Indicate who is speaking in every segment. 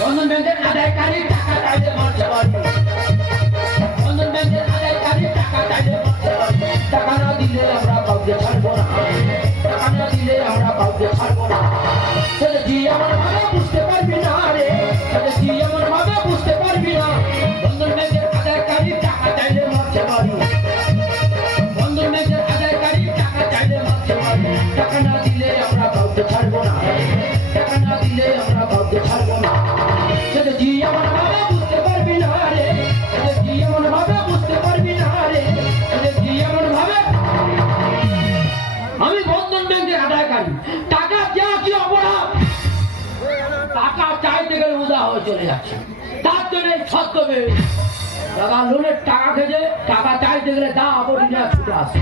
Speaker 1: বন্ধন ব্যাংকের আদায়কারী টাকা চাইলে মরছে বাড়ি। বন্ধন ব্যাংকের আদায়কারী টাকা চাইলে না দিলে আমরা কাউকে না। দিলে আমরা কাউকে না। কি আমার চলে যাচ্ছে। তার জন্য দাদা লোনের টাকা খেয়ে টাকা চাইতে গেলে আবার না ছুটে আসে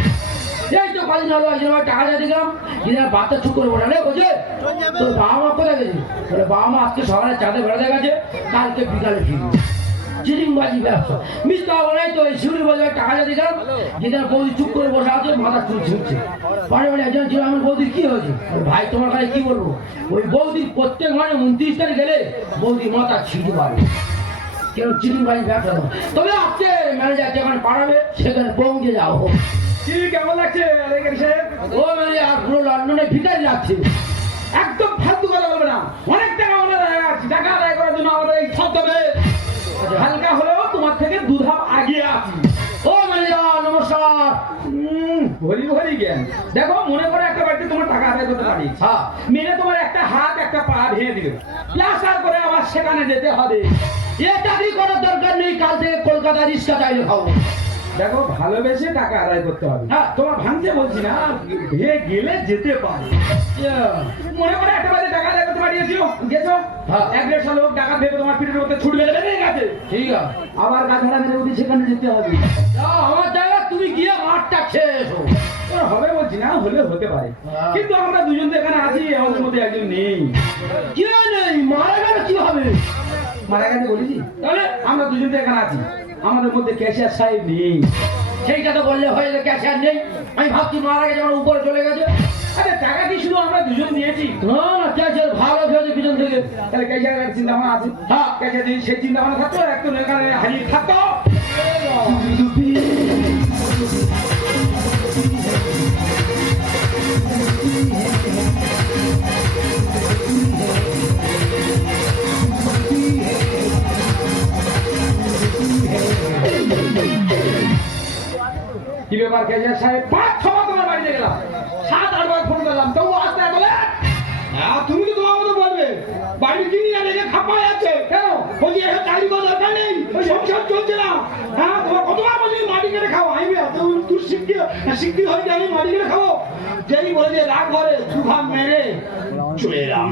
Speaker 1: এই তো কদিন হলো টাকা দিয়ে দিলাম বাচ্চা চুপ করে বলে রে বোঝে তোর বাবা মা কোথায় গেছে? বাবা মা আজকে সকালে চাঁদে বেড়াতে গেছে, কালকে বিকালে ফিরবে। চিরিংবাজি ব্যবসা মিথ্যা বলে তো এই শিউরি বাজারে টাকা চাইতে গেলাম যেখানে বৌদি চুপ করে বসে আছে মাথা চুল ছিঁড়ছে। পরে বলে একজন ছিল আমার বৌদির কি হয়েছে? ভাই তোমার কাছে কি বলব? ওই বৌদির প্রত্যেক মানে উনত্রিশ তারিখ গেলে বৌদি মাথা ছিঁড়তে পারবে। কেন চিনি বাড়ি ব্যবসা তবে আজকে ম্যানেজার যেখানে পাঠাবে সেখানে পৌঁছে যাও।
Speaker 2: কি কেমন লাগছে
Speaker 1: ও পুরো লন্ডনে যাচ্ছে
Speaker 2: একদম ফালতু কথা বলবে না। অনেক টাকা আমাদের টাকা আদায় করার জন্য আমাদের এই ছদ্মবে হালকা হলেও তোমার থেকে দুধাপ আগিয়ে আছি।
Speaker 1: ও ম্যানেজার নমস্কার।
Speaker 2: ভরি ভরি জ্ঞান দেখো মনে করে একটা বাড়িতে তোমার টাকা আদায় করতে পারি।
Speaker 1: হ্যাঁ।
Speaker 2: মেনে তোমার একটা হাত একটা পা ভেঙে দিবে। প্লাস্টার করে আবার সেখানে যেতে হবে।
Speaker 1: এ চাকরি করার দরকার নেই কাল থেকে কলকাতা রিক্সা চাইলে খাব
Speaker 2: দেখো ভালোবেসে টাকা আদায় করতে হবে।
Speaker 1: হ্যাঁ।
Speaker 2: তোমার ভাঙতে বলছি না ভেঙে গেলে যেতে পারে। মনে করে একটা বাড়িতে টাকা গেছো
Speaker 1: হ্যাঁ।
Speaker 2: এক দেড়শো লোক টাকা ভেবে তোমার পিঠের মধ্যে ছুটবে বেরিয়ে গেছে
Speaker 1: ঠিক আছে।
Speaker 2: আবার গাছড়া মেরে ওদের সেখানে যেতে হবে।
Speaker 1: আমার জায়গা তুমি গিয়ে মাঠটা খেয়ে এসো।
Speaker 2: হবে বলছি না হলে হতে পারে।
Speaker 1: হ্যাঁ।
Speaker 2: কিন্তু আমরা দুজন এখানে আছি আমাদের মধ্যে একজন নেই।
Speaker 1: কে নেই মারা গেলে কি হবে?
Speaker 2: মারা গেছে বলেছি
Speaker 1: তাহলে?
Speaker 2: আমরা দুজন এখানে আছি আমাদের মধ্যে ক্যাশিয়ার সাহেব নেই।
Speaker 1: সেইটা তো বললে হয়ে যাবে ক্যাশ আর নেই। আমি ভাবছি মারা গেছে আমার উপরে চলে গেছে।
Speaker 2: আরে টাকা কি শুধু আমরা দুজন নিয়েছি।
Speaker 1: না না ক্যাশ ভালো খেয়েছে পিছন থেকে?
Speaker 2: তাহলে চিন্তা ভাবনা আছে? হ্যাঁ। যদি সেই চিন্তা ভাবনা থাকতো একটু এখানে হাজির থাকতো। কি পাঁচ ছবার তোমার বাড়িতে গেলাম। সাত আটবার বলে হ্যাঁ কিনি? বলছি এসব চাকরি নেই। ওই সংসার চলছে হ্যাঁ কতবার বলছি, মাটি কেটে খাও। আমি তুই শিক্ষিত শিক্ষিত হয়ে আমি মাটি কেটে খাব? যেই বলেছে, রাগ ঘরে দুঘা মেরে চলে এলাম।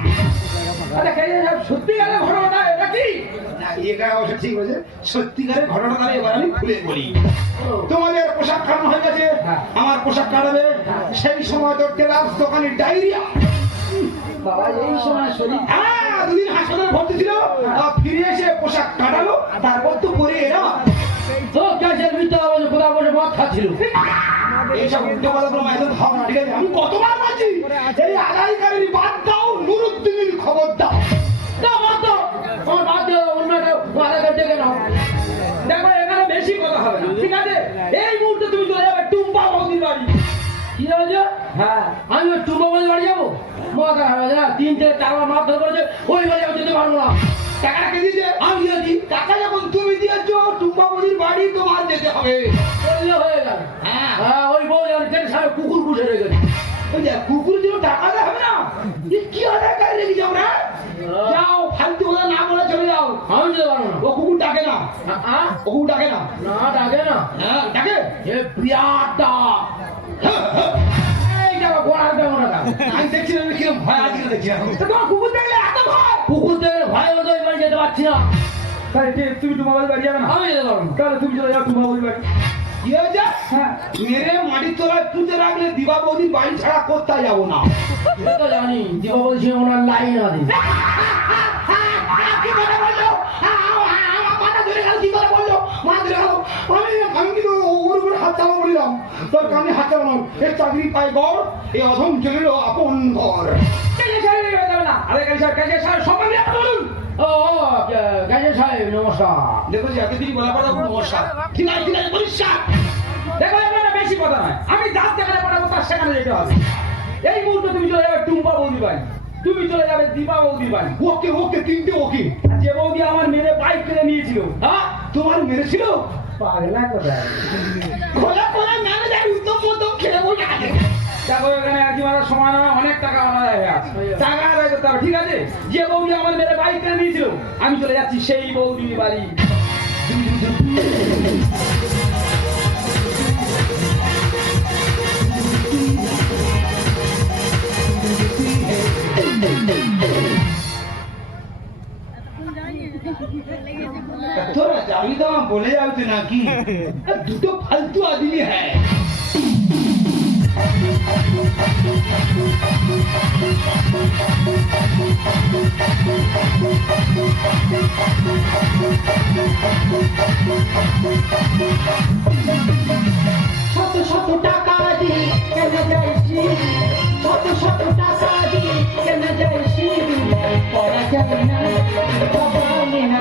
Speaker 2: সত্যিকারের ঘটনাটা এটা কি?
Speaker 3: এটা অবশ্য ঠিক সত্যিকারের ঘটনা তাহলে এবার আমি খুলে বলি। তোমাদের পোশাক হয়ে গেছে।
Speaker 2: হ্যাঁ।
Speaker 3: আমার পোশাক কাটাবে। সেই সময় তোর টেলার্স দোকানে ডায়রিয়া।
Speaker 2: বাবা এই সময় শরীর
Speaker 3: হ্যাঁ দুদিন হাসপাতালে ভর্তি ছিল। ফিরে এসে পোশাক কাটালো। তারপর তো পরে এলাম।
Speaker 1: তো ক্যাশের মিথ্যা বলে কোথাও বসে মদ খাচ্ছিল?
Speaker 3: এইসব উল্টো কথা কোনো একদম ভাবনা ঠিক আছে? আমি কতবার বলছি এই আদায়কারীর বাদ দাও। খবর দাও
Speaker 1: না বাদ দাও আমার বাদ দাও। অন্য একটা আধার কার্ড ডেকে নাও
Speaker 2: দেখো এখানে বেশি কথা হবে না ঠিক আছে? এই মুহূর্তে তুমি চলে যাবে টুম্পা বৌদির বাড়ি।
Speaker 1: কি হয়েছে
Speaker 2: হ্যাঁ।
Speaker 1: আমি ওই বাড়ি যাব? মজা হবে না তিন থেকে চারবার মারধর করেছে ওই বাড়ি আমি যেতে পারব না।
Speaker 3: টাকাটা কে দিয়েছে?
Speaker 1: আমি দিয়েছি।
Speaker 3: টাকা যখন তুমি দিয়েছ টুম্পা বৌদির বাড়ি তোমার যেতে হবে।
Speaker 1: হয়ে গেল।
Speaker 3: হ্যাঁ।
Speaker 1: হ্যাঁ ওই বউ জানি কুকুর পুষে রেখেছে।
Speaker 3: ওই যে কুকুর টাকা কি আদায়কারী রেখে যাও না যাও ফালতু কথা যাও এখন
Speaker 2: তোমার
Speaker 1: বাড়ি
Speaker 2: তুমি যাবে না
Speaker 1: আমি
Speaker 2: তাহলে তুমি চলে যাও বৌদির বাড়ি।
Speaker 3: কি হয়েছে
Speaker 2: হ্যাঁ
Speaker 3: মেরে মাটির তলায় পুঁতে রাখলে বাড়ি ছাড়া যাব না?
Speaker 1: তো জানি দীপাবলি সে ওনার লাইন আছে
Speaker 3: আমি আমি তোর কানে হাত চাকরি পাই গড় এ অধম চলিল আপন ঘর
Speaker 2: আরে সবাই বলুন।
Speaker 1: সাহেব
Speaker 3: দেখো যে এতদিন বলা কথা নমস্কার ঠিক আছে ঠিক আছে পরিষ্কার। দেখো এখানে বেশি কথা নয়। আমি যার যেখানে পাঠাবো তার সেখানে যেতে হবে। এই মুহূর্তে তুমি চলে যাবে টুম্পা বৌদি বাড়ি। তুমি চলে যাবে দীপা বৌদির বাড়ি।
Speaker 4: ওকে ওকে তিনটে ওকে
Speaker 3: যে বৌদি আমার মেরে বাইক কিনে নিয়েছিল
Speaker 4: হ্যাঁ? তোমার মেরেছিল?
Speaker 3: পাগলা কোথায়
Speaker 4: খোলা উত্তম
Speaker 3: দেখো এখানে আর সময় অনেক টাকা হয়ে আছে। টাকা আদায় করতে হবে ঠিক আছে? যে বৌদি আমার মেরে বাইক কিনে নিয়েছিল, আমি চলে যাচ্ছি সেই বৌদির বাড়ি।
Speaker 4: তোরা যাবি তো আমার বলে যাবি তো নাকি? আর দুটো ফালতু আদমি হ্যাঁ
Speaker 1: শত শত টাকা দিয়ে কেন যাইছি? শত শত টাকা দিয়ে কেন যাইছি? পড়া যায় না কপালে না।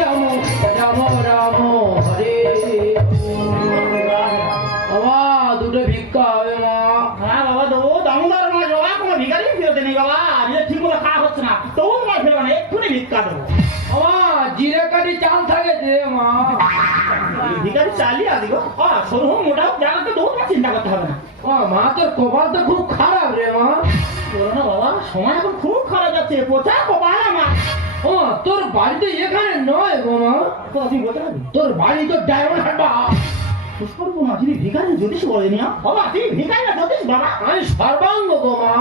Speaker 4: এক্ষুনি ভিক্ষা দেবো
Speaker 1: মা জিরে কাঠি চাল থাকে দে মা।
Speaker 4: ভিখারি চালিয়ে আসি গো। আ সরু মোটা হোক তো তোমার চিন্তা করতে হবে না।
Speaker 1: ও মা তোর কপাল তো খুব খারাপ রে মা।
Speaker 4: বলো না বাবা সময় এখন খুব খারাপ যাচ্ছে। পোচা কপাল আমার?
Speaker 1: ও তোর বাড়ি তো এখানে নয় গো মা।
Speaker 4: তো তুমি বলতে
Speaker 1: তোর বাড়ি তো ডায়মন্ড হারবা
Speaker 4: পুষ্পর্প মা তুমি ভিখারি জ্যোতিষ বলে নিয়া। বাবা তুমি ভিখারি না জ্যোতিষ বাবা।
Speaker 1: আমি সর্বাঙ্গ গো মা।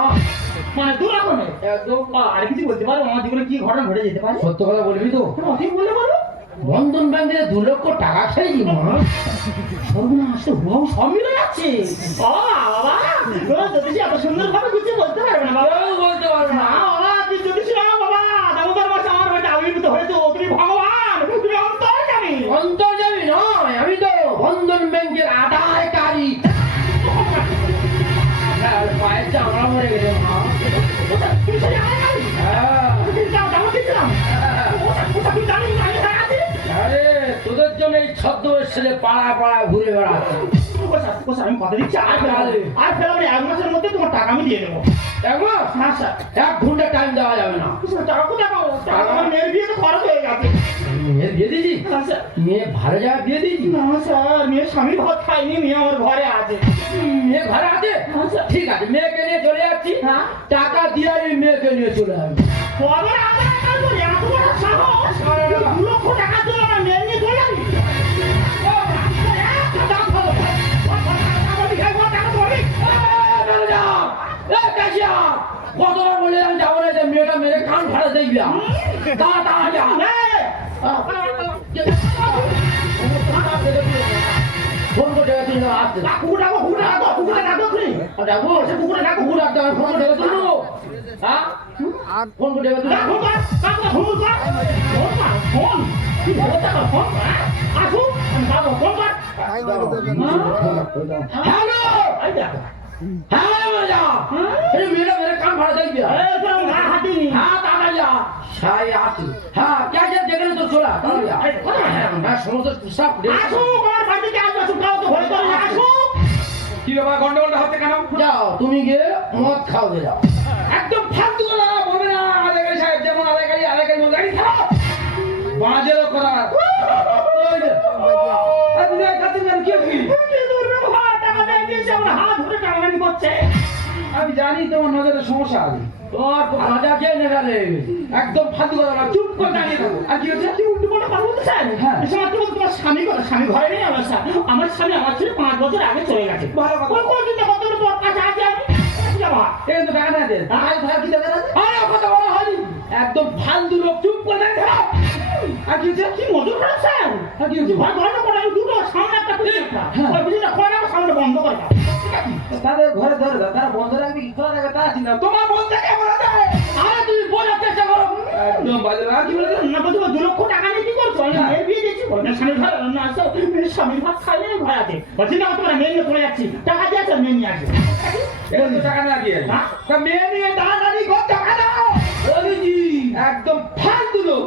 Speaker 4: মানে দু রকমের
Speaker 1: একদম
Speaker 4: আর কিছু বলতে পারো জীবনে কি ঘটনা ঘটে যেতে পারে?
Speaker 1: সত্য কথা বলবি তো।
Speaker 4: অধিক বলে বলো।
Speaker 1: বন্ধন ব্যাংকে দু লক্ষ টাকা খেয়েছি মা।
Speaker 4: সর্বনাশ সব মিলে যাচ্ছে। ও বাবা তোরা জ্যোতিষী এত সুন্দর ভাবে কিছু বলতে পারবে না বাবা।
Speaker 1: বলতে পারবে
Speaker 4: না। বাবা তুই জ্যোতিষী না বাবা। দামোদর মাসে আমার বাড়িতে আবির্ভূত হয়েছে তুমি ভগবান তুমি অন্তর জানি
Speaker 1: অন্তর্জামী ছদ্মবেশ ছেলে পাড়ায় পাড়ায় ঘুরে বেড়াচ্ছে।
Speaker 4: আমি কথা দিচ্ছি আর আর। ফেলাবে এক মাসের মধ্যে তোমার টাকা আমি দিয়ে দেবো।
Speaker 1: একবার
Speaker 4: হ্যাঁ স্যার।
Speaker 1: এক ঘণ্টা টাইম দেওয়া যাবে না।
Speaker 4: টাকা কোথায় পাবো? টাকা আমার মেয়ের বিয়ে তো খরচ হয়ে গেছে।
Speaker 1: মেয়ে বিয়ে দিয়েছি?
Speaker 4: হ্যাঁ
Speaker 1: মেয়ে ভালো জায়গায় বিয়ে দিয়েছি?
Speaker 4: না স্যার মেয়ের স্বামী ভাত খায়নি মেয়ে আমার ঘরে আছে।
Speaker 1: মেয়ে ঘরে আছে?
Speaker 4: হ্যাঁ।
Speaker 1: ঠিক আছে মেয়েকে নিয়ে চলে যাচ্ছি।
Speaker 4: হ্যাঁ।
Speaker 1: টাকা দিয়ে আমি মেয়েকে নিয়ে চলে
Speaker 4: কবে আধার এত বড় সাহস? লক্ষ টাকার
Speaker 1: কতবার বলে আমি যাব না যে মেয়েটা মেরে কান ফাটা দেখবি ফোন করে তুই আসতে
Speaker 4: না, কুকুর ডাকো, কুকুর ডাকো, কুকুর ডাকো তুমি।
Speaker 1: ডাকবো সে কুকুরে ডাকো কুকুর ডাকতে হবে ফোন করে তুলবো হ্যাঁ ফোন করে তুই
Speaker 4: ডাক, ফোন কর, কাকু, ফোন কর। ফোন কর, ফোন। কি বলতে হবে, ফোন কর, হ্যাঁ? আসুন, ফোন কর।
Speaker 1: হ্যালো
Speaker 4: দেখো।
Speaker 1: হ্যাঁ তুমি গিয়ে মদ খাও যাও
Speaker 3: একদম ফালতু কথা বলবে না আদায়কারী সাহেব যেমন আদায়কারী আদায়কারী মতো গাড়ি খাও কথা
Speaker 1: যে,
Speaker 3: আর দিদি কাছে কি কি
Speaker 4: টাকা দেয় দিয়েছে, আমার হাত করছে।
Speaker 3: আমি জানি তোমার নজরে সমস্যা আছে
Speaker 1: তোর রাজা কে নেগালে
Speaker 3: একদম ফালতু কথা বলা চুপ করে দাঁড়িয়ে থাকো আর কি হচ্ছে
Speaker 4: কি উল্টো পাল্টা কথা বলতেছেন?
Speaker 3: হ্যাঁ।
Speaker 4: এসব বলতো, তোমার স্বামী কোথায়? স্বামী ঘরে নেই আমার স্বামী। আমার স্বামী আমার ছেলে পাঁচ বছর আগে চলে গেছে
Speaker 3: ভালো কথা।
Speaker 4: কোনোদিন তো কতগুলো তোমার কাছে আছে আমি? কি
Speaker 3: তো টাকা না দেন আর ভাই কি দরকার আছে
Speaker 1: আরে কথা বলা হয়নি
Speaker 3: একদম ফালতু লোক চুপ করে দাঁড়িয়ে থাকো আর কি হচ্ছে
Speaker 4: কি মজুর করেছেন?
Speaker 3: আর কি হচ্ছে
Speaker 4: ঘর ঘরে করে দুটো সামনে একটা পিছনে একটা।
Speaker 3: তাদের ঘরে ধরে দাও তারা বন্ধ রাখবে কি খোলা রাখবে তারা চিন্তা তোমার বন্ধ কে বলা যায়
Speaker 1: আরে তুমি বোঝার চেষ্টা করো
Speaker 3: একদম বাজে আর কি বলে
Speaker 4: না বলছি, দু লক্ষ টাকা নিয়ে কি করছ? আমি মেয়ের বিয়ে দিয়েছি। বলে, না, রান্না আছে, মেয়ের স্বামীর ভাত খাইলে আছে। বলছি, না, তোমার মেয়ে নিয়ে চলে যাচ্ছি। টাকা দিয়ে আসো, মেয়ে নিয়ে আসবে।
Speaker 3: টাকা না দিয়ে
Speaker 4: হ্যাঁ?
Speaker 3: মেয়ে নিয়ে দাঁড়ানি কর টাকা দাও একদম ফালতু লোক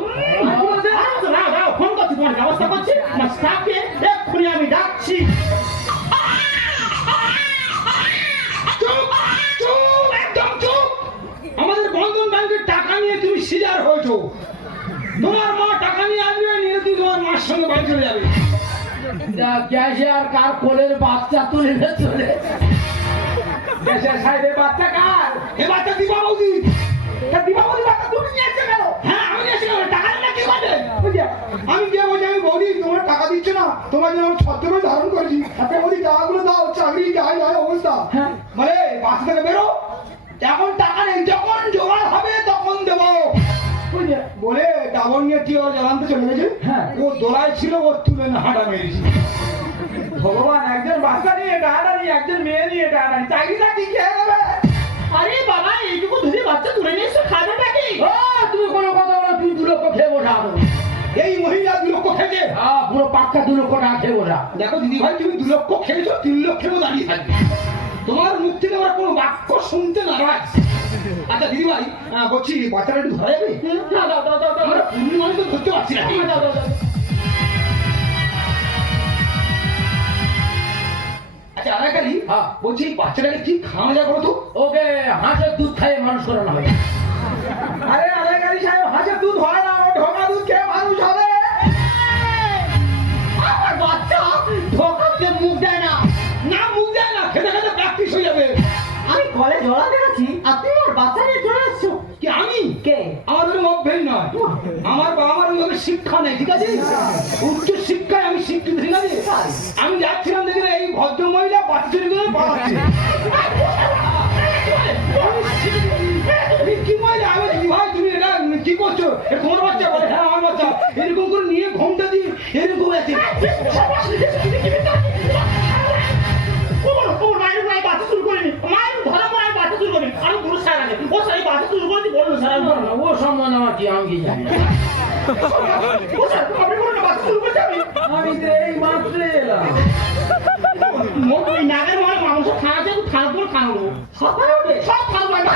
Speaker 1: গ্যাসে আর কার কোলের বাচ্চা তুলে চলে
Speaker 3: দেশের সাইডের বাচ্চা কার? এ বাচ্চা দিবা বৌদি। দিবা বৌদি বাচ্চা তুমি নিয়ে আসছে কেন? হ্যাঁ আমি টাকা কি করবে? আমি গিয়ে বলছি আমি বৌদি তোমার টাকা দিচ্ছে না। তোমার জন্য আমি ছত্রবে ধারণ করেছি। আচ্ছা বৌদি টাকাগুলো দাও চাকরি যাই যাই অবস্থা। হ্যাঁ। মানে বাসা থেকে বেরো। এখন টাকা নেই যখন জোগাড় হবে তখন দেবো? বলে ডাবর নিয়ে কি ওর জ্বালানতে চলে গেছে? হ্যাঁ। ও দোলায় ছিল ও তুলে না হাঁটা মেরেছি। ভগবান একজন বাচ্চা নিয়ে টানাটানি একজন মেয়ে নিয়ে টানাটানি চাকরিটা কি খেয়ে দেবে?
Speaker 4: আরে বাবা, এইটুকু ধরে বাচ্চা তুলে নিয়ে এসছো, খাবেটা কি?
Speaker 1: ও তুমি কোনো কথা বলো তুই দু লক্ষ খেয়ে বসা
Speaker 3: এই মহিলা দু লক্ষ খেয়েছে।
Speaker 1: হ্যাঁ পুরো পাক্কা দু লক্ষ টাকা খেয়ে বসা
Speaker 3: দেখো দিদি। ভাই তুমি দু লক্ষ খেয়েছো তিন লক্ষেও দাঁড়িয়ে থাকবে। তোমার মুখ থেকে আমরা কোনো বাক্য শুনতে নারাজ। আচ্ছা দিদি ভাই বলছি বাচ্চাটা একটু ধরা যাবে?
Speaker 4: হুম, দাও, দাও, দাও।
Speaker 3: আমরা পুরুষ মানুষ তো ধরতে পারছি না।
Speaker 1: হ্যাঁ।
Speaker 3: বলছি, বাচ্চাটাকে কি খাওয়া যায় বলো তো
Speaker 1: ওকে হাঁসের দুধ খাইয়ে মানুষ করানো হয়
Speaker 3: আরে আলাকালি সাহেব, হাঁসের দুধ হয় আমাদের অভ্যেস নয়। আমার বাবা মার ওইভাবে শিক্ষা নেই, ঠিক আছে? উচ্চ শিক্ষায় আমি শিক্ষিত, ঠিক আছে? আমি যাচ্ছিলাম দেখলে এই ভদ্র মহিলা বাচ্চা চুরি করে কি মহিলা? আমি করছ? হ্যাঁ আমার এরকম করে নিয়ে ঘুমটা দিয়ে এরকম আছে।
Speaker 4: ও সারি বাচ্চা শুরু করেছি বলুন স্যার আমি বলব না।
Speaker 1: ও সম্বন্ধে আমার কি আমি জানি না।
Speaker 4: ও স্যার আপনি বলুন না বাচ্চা শুরু করেছি আমি
Speaker 3: আমি তো এই মাত্র এলাম
Speaker 4: মোট ওই নাগের মনে মাংস খাওয়াছে খাওয়ার পর খাওয়াবো সকালে উঠে সব খাওয়াবো আমি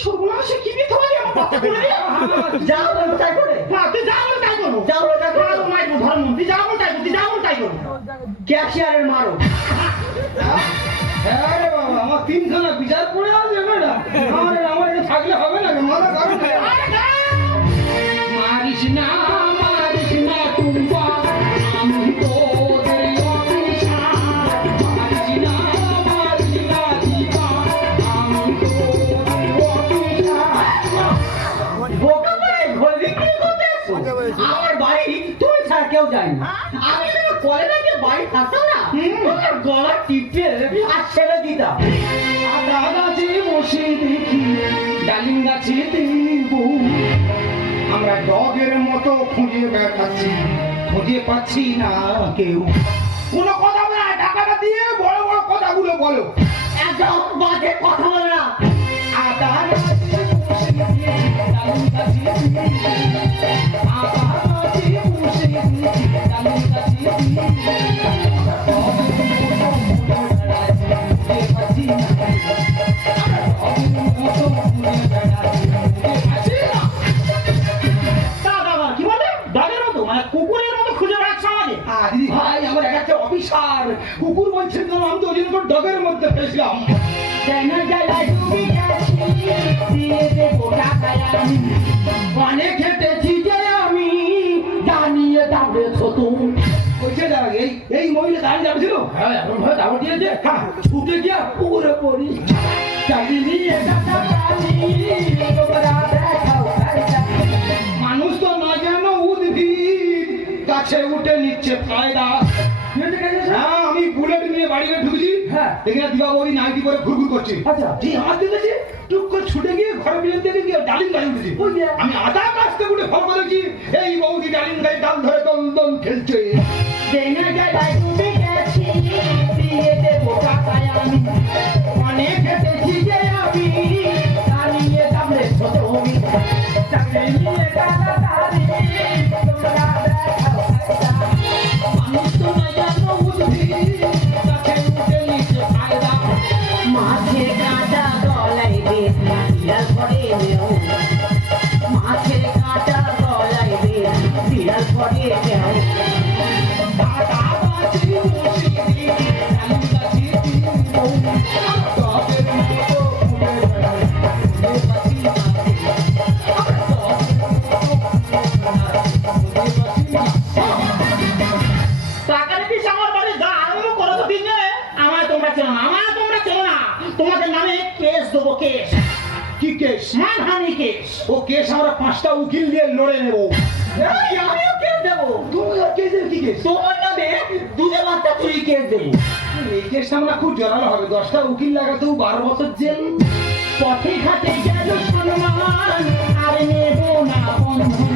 Speaker 4: সর্বনাশে কি বিধ হবে আমার বাচ্চা করে
Speaker 5: যাও বলো তাই করে
Speaker 4: হ্যাঁ তুই যা বলে তাই করব
Speaker 5: যাও বলো তাই করে
Speaker 4: ধর্ম ধর্ম তুই যা বলে তাই তুই যা বলে তাই করব
Speaker 5: ক্যাশিয়ারের মারো
Speaker 3: হ্যাঁ রে বাবা আমার তিনখানা বিচার করে আছে ম্যাডাম আমার আমার থাকলে হবে না মাথা কারণ মারিস না মারিস আমি আমি?
Speaker 5: আমার বাড়ি তুই ছাড়া কেউ যায় না। আমি যেন কলে বাড়ি থাকতাম না গলা টিপে আর ছেড়ে দিতাম
Speaker 3: আদা গাছে বসে দেখি ডালিম গাছে দেবো আমরা ডগের মতো খুঁজে বেড়াচ্ছি খুঁজে পাচ্ছি না কেউ। কোনো কথা না, টাকাটা দিয়ে বড় বড় কথাগুলো বলো।
Speaker 5: একদম বাজে কথা বলে না।
Speaker 3: আদা গাছে বসে দেখি, ডালিম গাছে দেবো। আদা গাছে বসে দেখি, ডালিম গাছে দেবো। ডগের মধ্যে ফেলেছিলাম।
Speaker 1: কেন দিয়ে দেবো টাকায় আমি। অনেক খেটেছি যে আমি জানিয়ে দাবড়েছ তুমি।
Speaker 3: এই এই মহিলা দাঁড়িয়ে যাচ্ছিল
Speaker 1: হ্যাঁ এমন ভাবে দাবড় দিয়েছে। হ্যাঁ ছুটে গিয়ে পুকুরে পড়ি।
Speaker 3: মানুষ তো না যেন উদ্ভিদ গাছে উঠে নিচ্ছে ফায়দা। বাড়ি গিয়ে ঢুকছি।
Speaker 1: হ্যাঁ।
Speaker 3: দিবা বৌদি নাইটি করে ঘুরঘুর করছে।
Speaker 1: আচ্ছা।
Speaker 3: যে হাত দিতেছে টুক করে ছুটে গিয়ে ঘরের পিছন থেকে গিয়ে ডালিম গাড়ি উঠেছি। আমি আধা কাছ থেকে উঠে ফল করেছি এই বৌদি ডালিম গাড়ি ডাল ধরে দল দল খেলছে।
Speaker 1: অনেক খেটেছি যে আমি নিয়ে টাকা
Speaker 4: কেস
Speaker 3: ও কেস আমরা পাঁচটা উকিল দিয়ে লড়ে নেব।
Speaker 4: এই, আমিও কেস দেবো।
Speaker 3: তুমি আর কেসের কি কেস?
Speaker 4: তোমার নামে দুধের বাচ্চা চুরি কেস দেবো।
Speaker 3: এই কেসটা আমরা খুব হবে। দশটা উকিল লাগাতেও বারো বছর জেল।
Speaker 1: পথে ঘাটে গেল সম্মান আর নেব না বন্ধন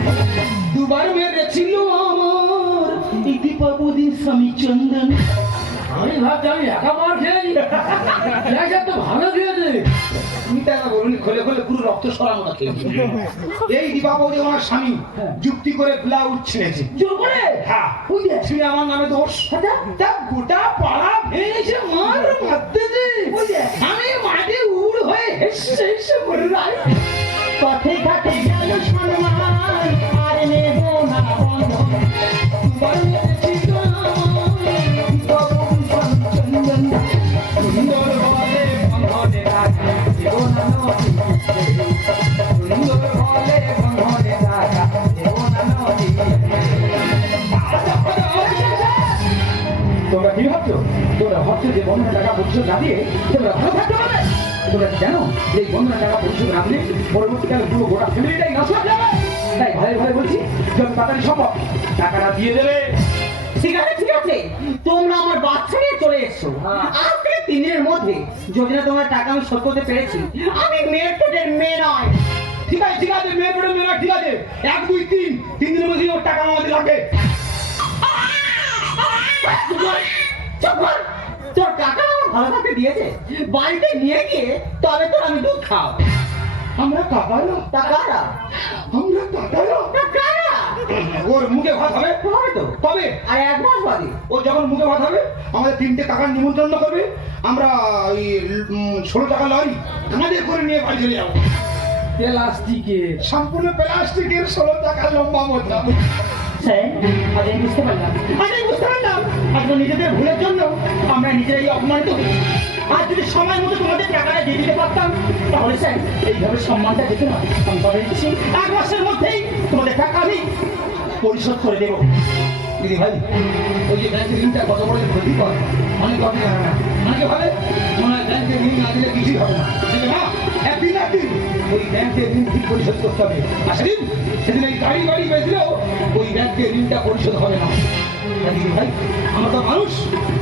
Speaker 3: দুবার মেরেছিল আমার
Speaker 1: এই স্বামী চন্দন। আমি ভাবছি আমি একা মার দেখে তো ভালো খেয়েছে
Speaker 3: তুমি তাই বলুন খোলে খোলে পুরো রক্ত সরানো না খেয়ে এই দীপাবলি আমার স্বামী যুক্তি করে ব্লাউজ ছিঁড়েছে।
Speaker 1: জোর করে?
Speaker 3: হ্যাঁ। ছিঁড়ে আমার নামে দোষ।
Speaker 1: আচ্ছা।
Speaker 3: তা গোটা পাড়া ভেঙেছে মার মারতেছে। আমি মাঠে উড় হয়ে হেসে হেসে পরিশোধ না দিয়ে তোমরা ভালো থাকতে পারবে। তোমরা জানো যে এই বন্ধনের টাকা পরিশোধ না দিলে পরবর্তীকালে পুরো গোটা ফ্যামিলিটাই নষ্ট হয়ে যাবে? তাই ভাই ভাই বলছি যত তাড়াতাড়ি সম্ভব টাকাটা দিয়ে দেবে।
Speaker 4: ঠিক আছে ঠিক আছে। তোমরা আমার বাচ্চা নিয়ে চলে এসছো আজ থেকে তিন দিনের মধ্যে যদি না তোমার টাকা আমি শোধ করতে পেরেছি আমি মেয়ের পেটের মেয়ে নয়।
Speaker 3: ঠিক আছে ঠিক আছে মেয়ে পড়ে মেয়েরা ঠিক আছে। এক দুই তিন। তিন দিনের মধ্যে ওর টাকা আমাদের লাগবে।
Speaker 4: কর। তোর টাকা আমার ভালো থাকতে দিয়েছে। বাড়িতে নিয়ে গিয়ে তবে তোর আমি দুধ খাও
Speaker 3: আমরা টাকারা
Speaker 4: টাকারা
Speaker 3: আমরা টাকারা
Speaker 4: টাকারা
Speaker 3: ওর মুখে ভাত হবে?
Speaker 4: হবে তো।
Speaker 3: কবে
Speaker 4: আর এক মাস বাদে।
Speaker 3: ও যখন মুখে ভাত হবে আমাদের তিনটে টাকার নিমন্ত্রণ করবে। আমরা ওই ষোলো টাকা লরি আমাদের করে নিয়ে বাড়ি চলে যাব।
Speaker 1: প্লাস্টিকের।
Speaker 3: সম্পূর্ণ প্লাস্টিকের ষোলো টাকা লম্বা মোটা
Speaker 4: স্যার বুঝতে পারলাম। আজ বুঝতে পারলাম। আজকে নিজেদের ভুলের জন্য আমরা নিজেরাই অপমানিত আর যদি সময় তোমাদের দিয়ে দিতে পারতাম, তাহলে স্যার, এইভাবে এক মধ্যেই পরিশোধ করে দেবো।
Speaker 3: দিদি ভাই, ওই যে ব্যাংকের ঋণটা কত বড় ক্ষতি কর। অনেক না। অনেকে ভাবে, মনে হয় ব্যাংকের ঋণ না দিলে কিছুই হবে না। না একদিন একদিন ওই ব্যাংকের ঋণ ঠিক পরিশোধ করতে হবে। আর সেদিন সেদিন এই গাড়ি বাড়ি বেঁচলেও ওই ব্যাংকের ঋণটা পরিশোধ হবে না। ভাই, আমরা তো মানুষ,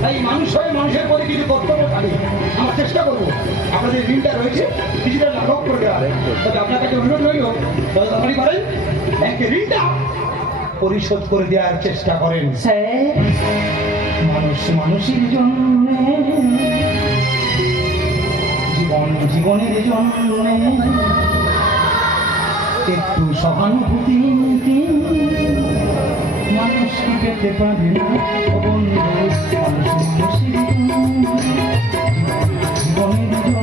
Speaker 3: তাই মানুষ হয়ে মানুষের প্রতি কিছু কর্তব্য থাকে আমরা চেষ্টা করব। আপনাদের ঋণটা রয়েছে, কিছুটা লাঘব করে দেওয়া তবে আপনার কাছে অনুরোধ রইল তবে তাড়াতাড়ি করেন ব্যাংকের ঋণটা পরিশোধ করে দেওয়ার চেষ্টা করেন। মানুষ মানুষের জন্য, জীবন জীবনের জন্য একটু সহানুভূতি মানুষ পেতে পারে না। মানুষ মানুষের জন্য, জীবনের